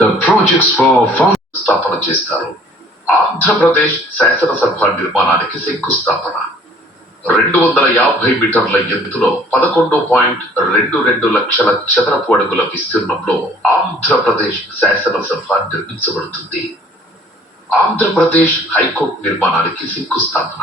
The projects for స్థాపన చేస్తారు ఆంధ్రప్రదేశ్ శాసనసభ నిర్మాణానికి శంకుస్థాపన రెండు వందల యాభై మీటర్ల ఎత్తులో పదకొండు పాయింట్ రెండు రెండు లక్షల చదరపు అడుగుల విస్తీర్ణంలో ఆంధ్రప్రదేశ్ శాసనసభ నిర్మించబడుతుంది. ఆంధ్రప్రదేశ్ హైకోర్టు నిర్మాణానికి శంకుస్థాపన.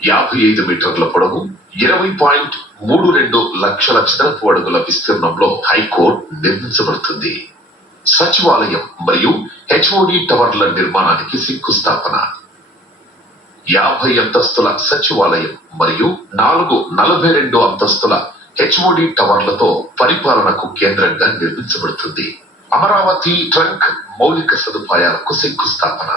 యాభై ఐదు మీటర్ల పొడవు ఇరవై పాయింట్ మూడు రెండు లక్షల చదరపు అడుగుల విస్తీర్ణంలో హైకోర్టు నిర్మించబడుతుంది. సచివాలయం మరియు హెచ్ఓడి టవర్ల నిర్మాణానికి శంకుస్థాపన యాభై అంతస్తుల సచివాలయం మరియు నాలుగు నలభై రెండు అంతస్తుల హెచ్ఓడి టవర్లతో పరిపాలనకు కేంద్రంగా నిర్మించబడుతుంది. అమరావతి ట్రంక్ మౌలిక సదుపాయాలకు శంకుస్థాపన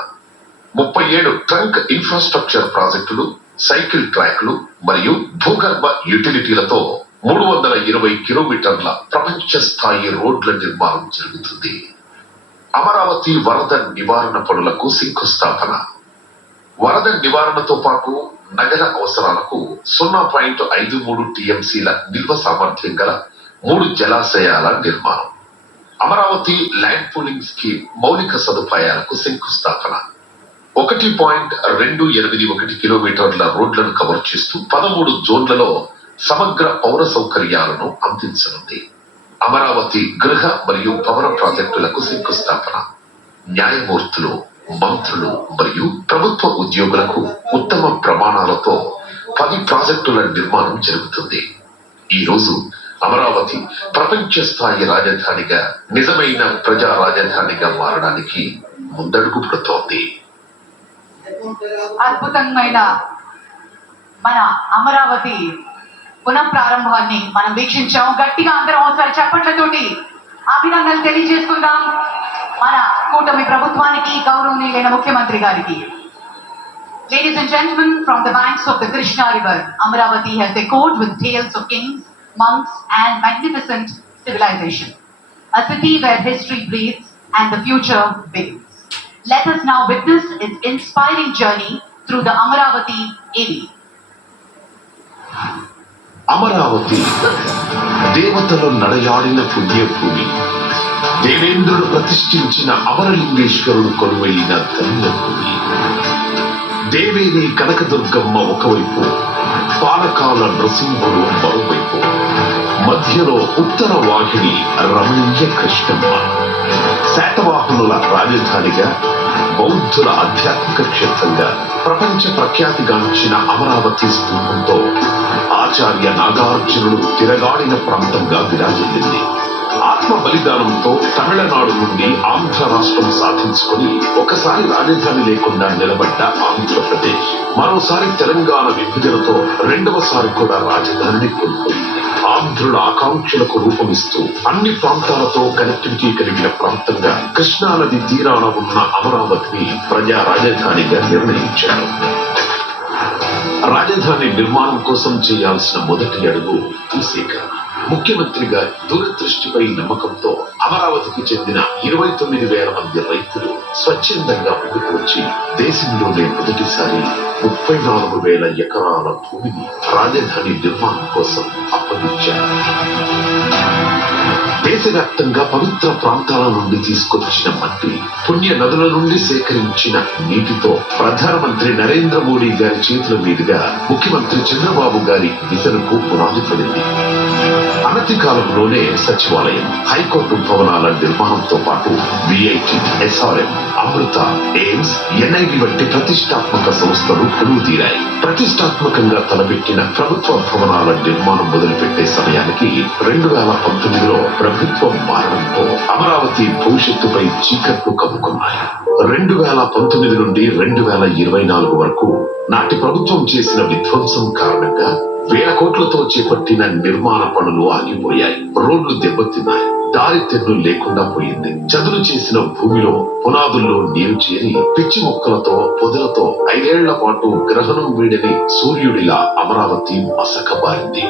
ముప్పై ఏడు ట్రంక్ ఇన్ఫ్రాస్ట్రక్చర్ ప్రాజెక్టులు సైకిల్ ట్రాక్లు మరియు భూగర్భ యుటిలిటీలతో మూడు వందల ఇరవై కిలోమీటర్ల ప్రపంచ స్థాయి రోడ్ల నిర్మాణం జరుగుతుంది. అమరావతి వరద నివారణ పనులకు శంకుస్థాపన వరద నివారణతో పాటు నగర అవసరాలకు సున్నా పాయింట్ ఐదు మూడు టీఎంసీల నిల్వ సామర్థ్యం గల మూడు జలాశయాల నిర్మాణం. అమరావతి ల్యాండ్ పూలింగ్ స్కీమ్ మౌలిక సదుపాయాలకు శంకుస్థాపన. ఒకటి పాయింట్ రెండు ఎనిమిది ఒకటి కిలోమీటర్ల రోడ్లను కవర్ చేస్తూ పదమూడు జోన్లలో సమగ్ర పౌర సౌకర్యాలను అందించనుంది. అమరావతి గృహ మరియు పవన ప్రాజెక్టులకు శంకుస్థాపన. న్యాయమూర్తులు మంత్రులు మరియు ప్రభుత్వ ఉద్యోగులకు ఉత్తమ ప్రమాణాలతో పది ప్రాజెక్టుల నిర్మాణం జరుగుతుంది. ఈ రోజు అమరావతి ప్రపంచ స్థాయి రాజధానిగా నిజమైన ప్రజా రాజధానిగా మారడానికి ముందడుగు పడుతోంది. అద్భుతమైన మన అమరావతి పునః ప్రారంభాన్ని మనం వీక్షించాం గట్టిగా అందరం ఒకసారి చప్పట్లతోటి అభినందనలు తెలియజేసుకుందాం మన కూటమి ప్రభుత్వానికి గౌరవనీయులైన ముఖ్యమంత్రి గారికి Ladies and gentlemen, from the banks of the Krishna River, Amaravati has echoed with tales of kings, monks, and magnificent civilization. A city where history breathes and the future begins. Let us now witness its inspiring journey through the Amaravati AV. Amaravati దేవతలు నడయాడిన పుణ్యభూమి. దేవేంద్రుడు ప్రతిష్ఠించిన అమరలింగేశ్వరుడు కొలువైన ధన్యభూమి. దేవేని కనకదుర్గమ్మ ఒకవైపు పాలకాల నృసింహుడు మరోవైపు మధ్యలో ఉత్తర వాహిని రమణీయ కృష్ణమ్మ. శాతవాహనుల రాజధానిగా బౌద్ధుల ఆధ్యాత్మిక క్షేత్రంగా ప్రపంచ ప్రఖ్యాతిగాంచిన అమరావతి స్తూపంతో ఆచార్య నాగార్జునుడు తిరగాడిన ప్రాంతంగా విరాజిల్లింది. ఆత్మ బలిదానంతో తమిళనాడు నుండి ఆంధ్ర రాష్ట్రం సాధించుకుని ఒకసారి రాజధాని లేకుండా నిలబడ్డ ఆంధ్రప్రదేశ్ మరోసారి తెలంగాణ విభజనతో రెండవసారి కూడా రాజధానిని కోల్పోయింది. ఆంధ్రుల ఆకాంక్షలకు రూపమిస్తూ అన్ని ప్రాంతాలతో కనెక్టివిటీ కలిగిన ప్రాంతంగా కృష్ణానది తీరాన ఉన్న అమరావతిని ప్రజా రాజధానిగా నిర్ణయించారు. రాజధాని నిర్మాణం కోసం చేయాల్సిన మొదటి అడుగు భూసేకరణ ముఖ్యమంత్రిగా దూరదృష్టిపై నమ్మకంతో అమరావతికి చెందిన ఇరవై తొమ్మిది వేల మంది రైతులు స్వచ్ఛందంగా ముందుకు వచ్చి దేశంలోనే మొదటిసారి ముప్పై నాలుగు వేల ఎకరాల భూమిని రాజధాని నిర్మాణం కోసం అప్పగించారు. దేశవ్యాప్తంగా పవిత్ర ప్రాంతాల నుండి తీసుకొచ్చిన మట్టి పుణ్య నదుల నుండి సేకరించిన నీటితో ప్రధానమంత్రి నరేంద్ర మోడీ గారి చేతుల మీదుగా ముఖ్యమంత్రి చంద్రబాబు గారి విజన్కు పునాది పడింది. అనతి కాలంలోనే సచివాలయం హైకోర్టు భవనాల నిర్మాణంతో పాటు VIT SRM Amrita AIIMS NIV వంటి ప్రతిష్టాత్మక సంస్థలు తీరాయి ప్రతిష్టాత్మకంగా తలపెట్టిన ప్రభుత్వ భవనాల నిర్మాణం మొదలుపెట్టే సమయానికి రెండు వేల పంతొమ్మిదిలో ప్రభుత్వం మారడంతో అమరావతి భవిష్యత్తుపై చీకట్లు కమ్ముకున్నాయి. రెండు వేల పంతొమ్మిది నుండి రెండు వేల ఇరవై నాలుగు వరకు నాటి ప్రభుత్వం చేసిన విధ్వంసం కారణంగా వేల కోట్లతో చేపట్టిన నిర్మాణ పనులు ఆగిపోయాయి. రోడ్లు దెబ్బతిన్నాయి. దారి తెన్ను లేకుండా పోయింది. చదును చేసిన భూమిలో పునాదుల్లో నీరు చేరి పిచ్చి మొక్కలతో పొదలతో ఐదేళ్ళ పాటు గ్రహణం వీడని సూర్యుడిలా అమరావతి మసకబారింది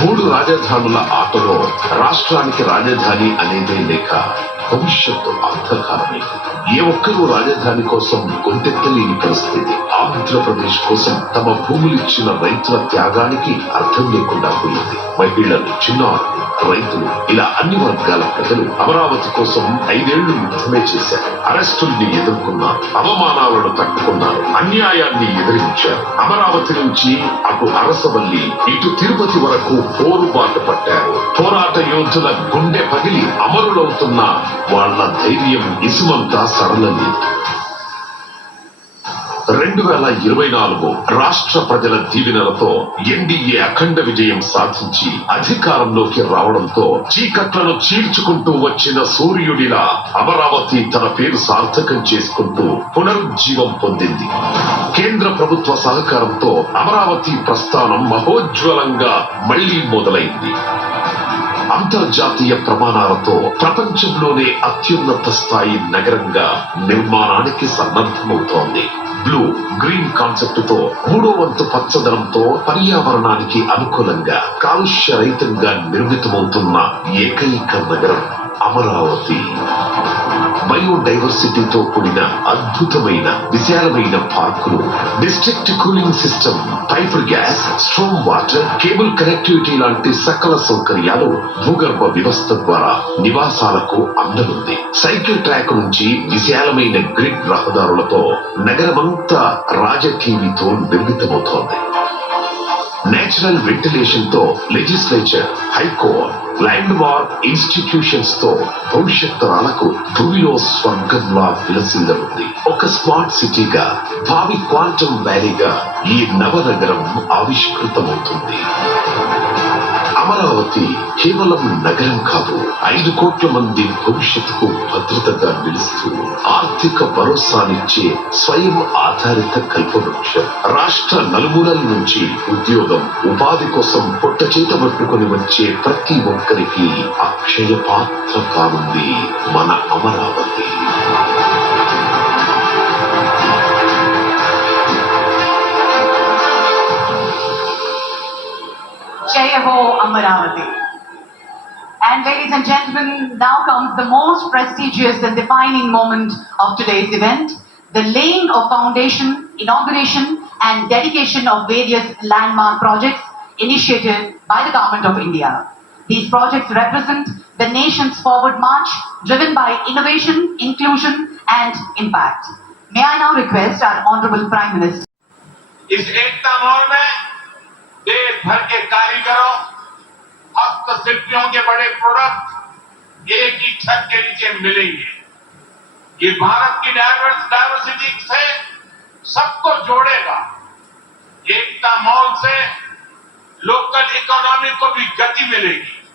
మూడు రాజధానుల ఆటలో రాష్ట్రానికి రాజధాని అనేదే లేక భవిష్యత్తు అంధకారమే. ఏ ఒక్కరూ రాజధాని కోసం గొంతెత్తలేని పరిస్థితి. ఆంధ్రప్రదేశ్ కోసం తమ భూములిచ్చిన రైతుల త్యాగానికి అర్థం లేకుండా పోయింది. మహిళలు చిన్నారులు రైతులు ఇలా అన్ని వర్గాల ప్రజలు అమరావతి కోసం ఐదేళ్ళు యుద్ధమే చేశారు. అరెస్టుల్ని ఎదుర్కొన్నారు. అవమానాలను తట్టుకున్నారు. అన్యాయాన్ని ఎదిరించారు. అమరావతి నుంచి అటు అరసవల్లి ఇటు తిరుపతి వరకు పోరుబాటు పట్టారు. పోరాట యోధుల గుండె పగిలి అమరులవుతున్న వాళ్ళ ధైర్యం ఇసుమంతా సరళలేదు. రెండు వేల ఇరవై నాలుగు రాష్ట్ర ప్రజల దీవెనలతో ఎన్డీఏ అఖండ విజయం సాధించి అధికారంలోకి రావడంతో చీకట్లను చీల్చుకుంటూ వచ్చిన సూర్యుడిలా అమరావతి తన పేరు సార్థకం చేసుకుంటూ పునరుజ్జీవం పొందింది. కేంద్ర ప్రభుత్వ సహకారంతో అమరావతి ప్రస్థానం మహోజ్వలంగా మళ్ళీ మొదలైంది. అంతర్జాతీయ ప్రమాణాలతో ప్రపంచంలోనే అత్యున్నత స్థాయి నగరంగా నిర్మాణానికి సన్నద్ధమవుతోంది. బ్లూ గ్రీన్ కాన్సెప్ట్తో మూడో వంతు పచ్చదనంతో పర్యావరణానికి అనుకూలంగా కాలుష్య రహితంగా నిర్మితమవుతున్న ఏకైక నగరం అమరావతి. బయోడైవర్సిటీతో కూడిన అద్భుతమైన విశాలమైన పార్కులు. District cooling system piped gas storm water cable connectivity లాంటి సకల సౌకర్యాలు భూగర్భ వ్యవస్థ ద్వారా నివాసాలకు అందనుంది. సైకిల్ ట్రాక్ నుంచి విశాలమైన గ్రిడ్ రహదారులతో నగరమంతా రాజకీవితో నిర్మితమవుతోంది. నేచురల్ వెంటిలేషన్తో లెజిస్లేచర్ హైకోర్ట్ ల్యాండ్ మార్క్ ఇన్స్టిట్యూషన్స్తో భవిష్యత్ తరాలకు భూమిలో స్వర్గంలా విలసిల్లనుంది ఒక స్మార్ట్ సిటీగా భావి క్వాంటమ్ వ్యాలీగా ఈ నవనగరం ఆవిష్కృతమవుతుంది అమరావతి కేవలం నగరం కాదు ఐదు కోట్ల మంది భవిష్యత్తుకు భద్రతగా నిలుస్తూ ఆర్థిక భరోసానిచ్చే స్వయం ఆధారిత కల్పవృక్షం. రాష్ట్ర నలుమూలల నుంచి ఉద్యోగం ఉపాధి కోసం పొట్ట చేత పట్టుకొని వచ్చే ప్రతి ఒక్కరికి అక్షయ పాత్ర కానుంది మన Amaravati. Jaya Ho Amaravati. And ladies and gentlemen, now comes the most prestigious and defining moment of today's event, the laying of foundation, inauguration and dedication of various landmark projects initiated by the Government of India. These projects represent the nation's forward march driven by innovation, inclusion and impact. May I now request our Honorable Prime Minister इस एकता mall में देश भर के कारीगरों, हस्तशिल्पियों के बड़े product एक ही छत के नीचे मिलेंगे। ये भारत की डायवर्स डायवर्सिटी से सबको जोड़ेगा। एकता मॉल से लोकल इकोनॉमी को भी गति मिलेगी।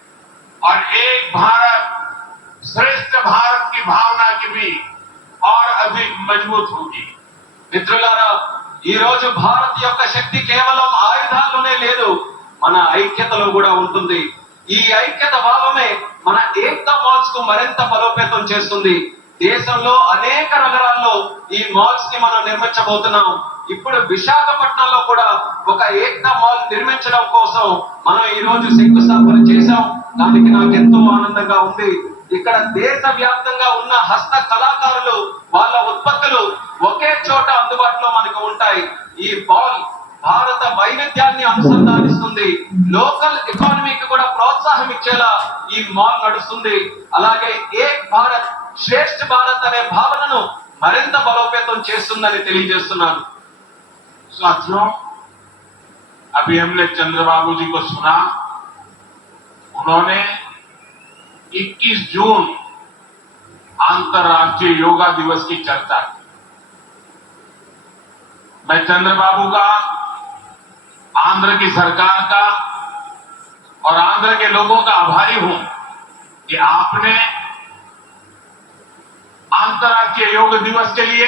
और एक भारत, श्रेष्ठ भारत की भावना की भी और अधिक मज़बूत होगी। मित्रों ఈ రోజు భారత్ యొక్క శక్తి కేవలం ఆయుధాల్లోనే లేదు మన ఐక్యతలో కూడా ఉంటుంది. ఈ ఐక్యత భావమే మన ఏకతా మాల్స్కు మరింత బలోపేతం చేస్తుంది. దేశంలో అనేక నగరాల్లో ఈ మాల్స్ని మనం నిర్మించబోతున్నాం. ఇప్పుడు విశాఖపట్నంలో కూడా ఒక ఏకతా మాల్ నిర్మించడం కోసం మనం ఈ రోజు శంకుస్థాపన చేశాం. దానికి నాకు ఎంతో ఆనందంగా ఉంది. ఇక్కడ దేశ వ్యాప్తంగా ఉన్న హస్త కళాకారులు వాళ్ళ ఉత్పత్తులు ఒకే చోట అందుబాటులో మనకు ఉంటాయి ఈ బాల్ భారత వైవిధ్యాన్ని అనుసంధానిస్తుంది లోకల్ ఎకానమీకి కూడా ప్రోత్సాహం ఇచ్చేలా ఈ మాల్ నడుస్తుంది అలాగే ఏక్ భారత్ శ్రేష్ఠ భారత్ అనే భావనను మరింత బలోపేతం చేస్తుందని తెలియజేస్తున్నాను साथियों अभी हमने चंद्रबाबू जी को सुना उन्होंने 21 जून अंतर्राष्ट्रीय योगा दिवस की चर्चा। की मैं चंद्रबाबू का, आंध्र की सरकार का और आंध्र के लोगों का आभारी हूँ कि आपने अंतर्राष्ट्रीय योग दिवस के लिए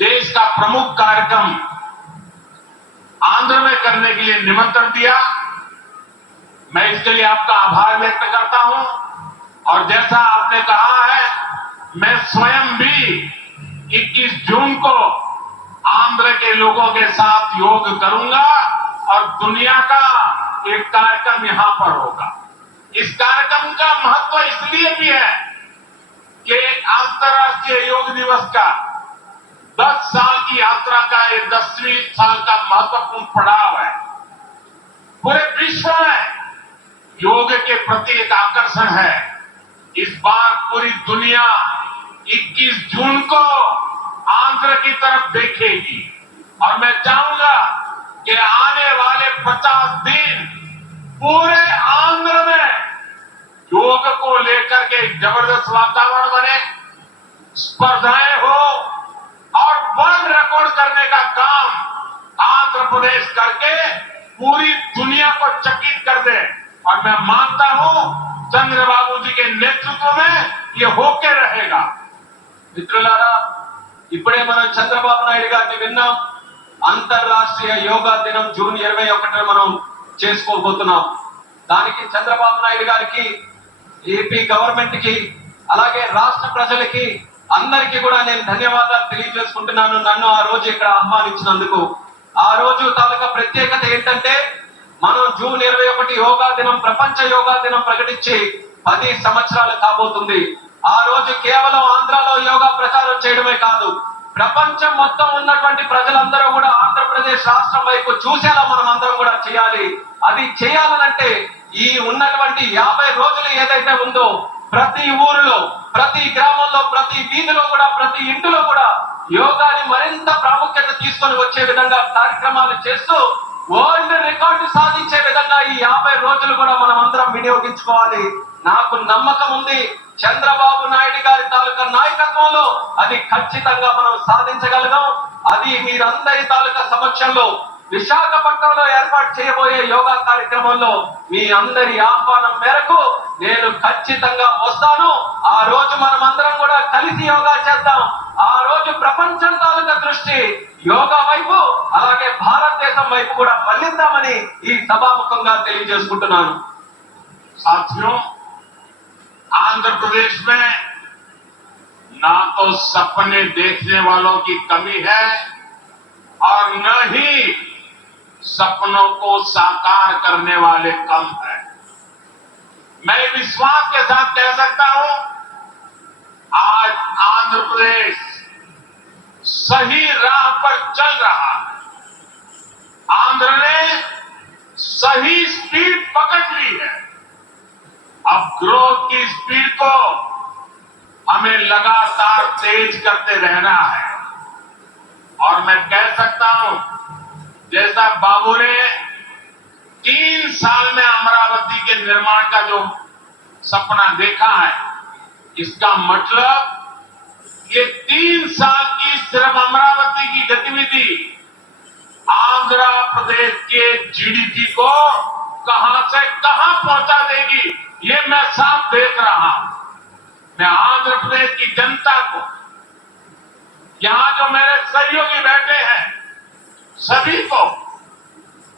देश का प्रमुख कार्यक्रम आंध्र में करने के लिए निमंत्रण दिया। मैं इसके लिए आपका आभार व्यक्त करता हूँ। और जैसा आपने कहा है, मैं स्वयं भी 21 जून को आंध्र के लोगों के साथ योग करूँगा और दुनिया का एक कार्यक्रम यहाँ पर होगा। इस कार्यक्रम का महत्व इसलिए भी है कि अंतर्राष्ट्रीय योग दिवस का दस साल की यात्रा का ये दसवीं साल का महत्वपूर्ण पड़ाव है। पूरे विश्व में योग के प्रति एक आकर्षण है। इस बार पूरी दुनिया 21 जून को आंध्र की तरफ़ देखेगी। और मैं चाहूँगा कि आने वाले 50 दिन पूरे आंध्र में योग को लेकर के ज़बरदस्त वातावरण बने, स्पर्धाएँ हो, और वर्ल्ड रिकॉर्ड करने का काम आंध्र प्रदेश करके पूरी दुनिया को चकित कर दे। और मैं मानता हूं चंद्रबाबू जी के नेतृत्व में ये होके रहेगा మిత్రులారా ఇప్పుడే మనం చంద్రబాబు నాయుడు గారిని విన్నాం అంతర్రాష్ట్రీయ యోగా దినం జూన్ ఇరవై ఒకటిన మనం చేసుకోబోతున్నాం దానికి చంద్రబాబు నాయుడు గారికి ఏపీ గవర్నమెంట్ కి అలాగే రాష్ట్ర ప్రజలకి అందరికీ కూడా నేను ధన్యవాదాలు తెలియజేసుకుంటున్నాను నన్ను ఆ రోజు ఇక్కడ ఆహ్వానించినందుకు ఆ రోజు తాలూకా ప్రత్యేకత ఏంటంటే మనం జూన్ ఇరవై ఒకటి యోగా దినం ప్రపంచ యోగా దినం ప్రకటించి పది సంవత్సరాలు కాబోతుంది. ఆ రోజు కేవలం ఆంధ్రాలో యోగా ప్రచారం చేయడమే కాదు ప్రపంచం మొత్తం ఉన్నటువంటి ప్రజలందరూ కూడా ఆంధ్రప్రదేశ్ రాష్ట్రం వైపు చూసేలా మనం అందరం కూడా చేయాలి. అది చేయాలనంటే ఈ ఉన్నటువంటి యాభై రోజులు ఏదైతే ఉందో ప్రతి ఊరిలో ప్రతి గ్రామంలో ప్రతి వీధిలో కూడా ప్రతి ఇంటిలో కూడా యోగాని మరింత ప్రాముఖ్యత తీసుకొని వచ్చే విధంగా కార్యక్రమాలు చేస్తూ వరల్డ్ రికార్డు సాధించే విధంగా ఈ యాభై రోజులు కూడా మనం అందరం వినియోగించుకోవాలి. నాకు నమ్మకం ఉంది. చంద్రబాబు నాయుడు గారి తాలూకా నాయకత్వంలో అది ఖచ్చితంగా మనం సాధించగలగాం అది మీరందరి తాలూకా సమక్షంలో విశాఖపట్నంలో ఏర్పాటు చేయబోయే యోగా కార్యక్రమంలో మీ అందరి ఆహ్వానం మేరకు నేను ఖచ్చితంగా వస్తాను ఆ రోజు మనం అందరం కూడా కలిసి యోగా చేద్దాం ఆ రోజు ప్రపంచం తాలూకా దృష్టి యోగా వైపు అలాగే భారతదేశం వైపు కూడా మళ్ళిద్దామని ఈ సభాముఖంగా తెలియజేసుకుంటున్నాను साथियों आंध्र प्रदेश में ना तो सपने देखने वालों की कमी है और न ही सपनों को साकार करने वाले कम है। मैं विश्वास के साथ कह सकता हूँ, आज आंध्र प्रदेश सही राह पर चल रहा है। आंध्र ने सही स्पीड पकड़ ली है। अब ग्रोथ की स्पीड को हमें लगातार तेज करते रहना है। और मैं कह सकता हूँ जैसा बाबू ने तीन साल में अमरावती के निर्माण का जो सपना देखा है, इसका मतलब ये तीन साल की सिर्फ़ अमरावती की गतिविधि आंध्र प्रदेश के जीडीपी को कहाँ से कहाँ पहुँचा देगी, ये मैं साफ़ देख रहा हूँ। मैं आंध्र प्रदेश की जनता को, यहाँ जो मेरे सहयोगी बैठे हैं सभी को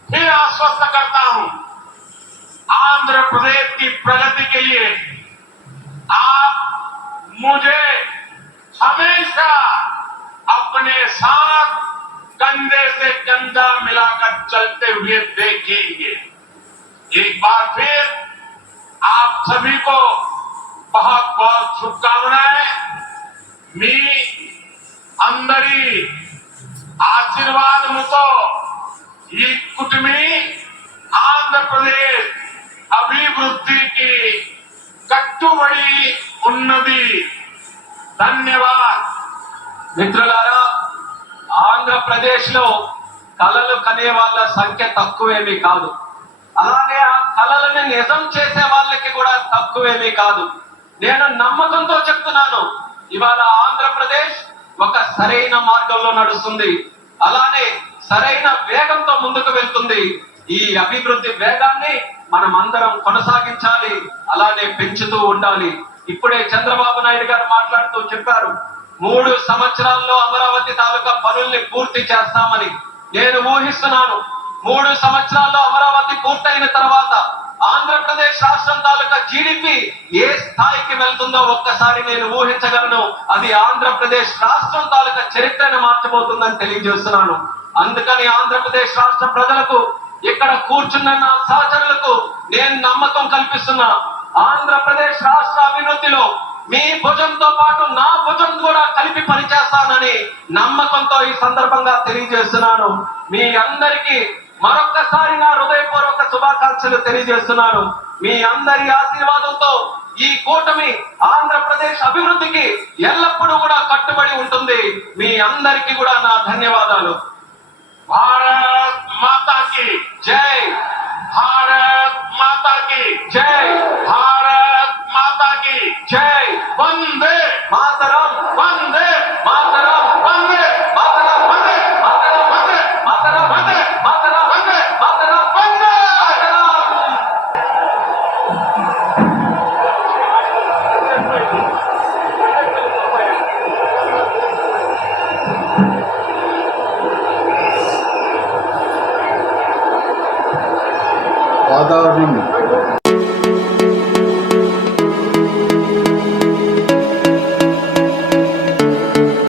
फिर आश्वस्त करता हूँ, आंध्र प्रदेश की प्रगति के लिए आप मुझे हमेशा अपने साथ कंधे से कंधा मिलाकर चलते हुए देखेंगे एक बार फिर आप सभी को बहुत बहुत शुभकामनाएँ। मी अंदर ही ఆశీర్వాదముతో ఈ కుటుంబి ఆంధ్రప్రదేశ్ అభివృద్ధికి కట్టుబడి ఉన్నది. ధన్యవాద్. మిత్రులారా ఆంధ్రప్రదేశ్లో కళలు కనే వాళ్ళ సంఖ్య తక్కువేమీ కాదు. అలానే ఆ కళలను నిజం చేసే వాళ్ళకి కూడా తక్కువేమీ కాదు. నేను నమ్మకంతో చెప్తున్నాను ఇవాళ ఆంధ్రప్రదేశ్ ఒక సరైన మార్గంలో నడుస్తుంది. అలానే సరైన వేగంతో ముందుకు వెళ్తుంది. ఈ అభివృద్ధి వేగాన్ని మనం అందరం కొనసాగించాలి. అలానే పెంచుతూ ఉండాలి. ఇప్పుడే చంద్రబాబు నాయుడు గారు మాట్లాడుతూ చెప్పారు మూడు సంవత్సరాల్లో అమరావతి తాలూకా పనుల్ని పూర్తి చేస్తామని. నేను ఊహిస్తున్నాను మూడు సంవత్సరాల్లో అమరావతి పూర్తయిన తర్వాత ఆంధ్రప్రదేశ్ రాష్ట్రం తాలూకా జీడిపి ఏ స్థాయికి వెళ్తుందో ఒక్కసారి నేను ఊహించగలను. అది ఆంధ్రప్రదేశ్ రాష్ట్రం తాలూకా చరిత్రను మార్చబోతుందని తెలియజేస్తున్నాను. అందుకని ఆంధ్రప్రదేశ్ రాష్ట్ర ప్రజలకు ఇక్కడ కూర్చున్న నా సహచరులకు నేను నమ్మకం కల్పిస్తున్నా. ఆంధ్రప్రదేశ్ రాష్ట్ర అభివృద్ధిలో మీ భుజంతో పాటు నా భుజం కూడా కలిపి పనిచేస్తానని నమ్మకంతో ఈ సందర్భంగా తెలియజేస్తున్నాను. మీ అందరికీ మరొక్కసారి నా హృదయపూర్వక శుభాకాంక్షలు తెలియజేస్తున్నాను. మీ అందరి ఆశీర్వాదంతో ఈ కూటమి ఆంధ్రప్రదేశ్ అభివృద్ధికి ఎల్లప్పుడూ కూడా కట్టుబడి ఉంటుంది. మీ అందరికీ కూడా నా ధన్యవాదాలు. భారత్ మాతాకి జై. భారత్ మాతాకి జై. భారత్ మాతాకి జై. వందే మాతరం. వందే మాతరం.